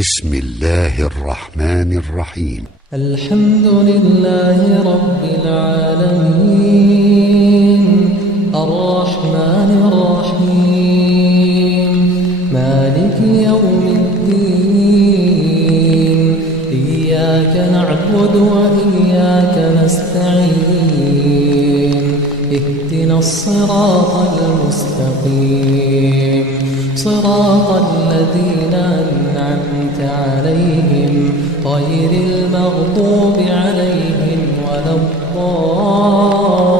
بسم الله الرحمن الرحيم. الحمد لله رب العالمين الرحمن الرحيم مالك يوم الدين إياك نعبد وإياك نستعين اهدنا الصراط المستقيم صراط الذين أنعمت عليهم غير المغضوب عليهم ولا الضالين.